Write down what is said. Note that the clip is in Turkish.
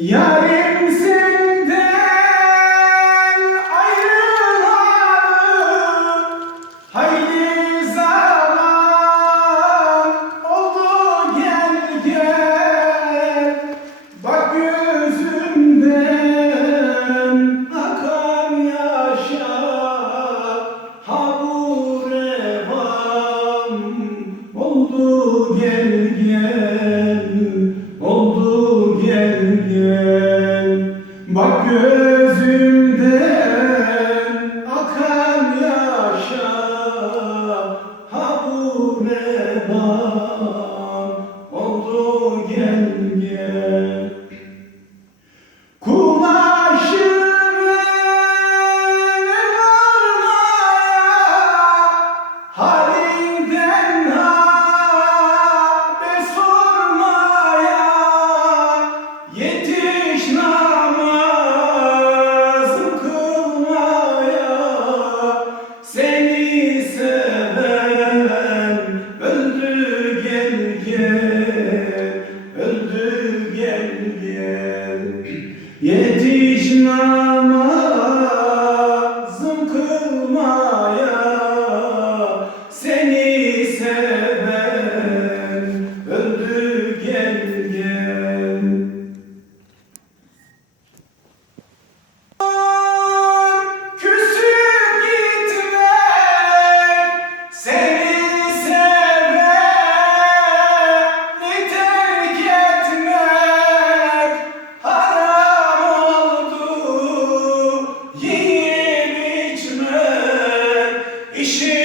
Yarim senden ayrılalı hayli zaman oldu gel gel. Bak gözümden akan yaşa ha bu revan. Oldu gel gel gel Bak gözümden akan yaşa ha Krishna işi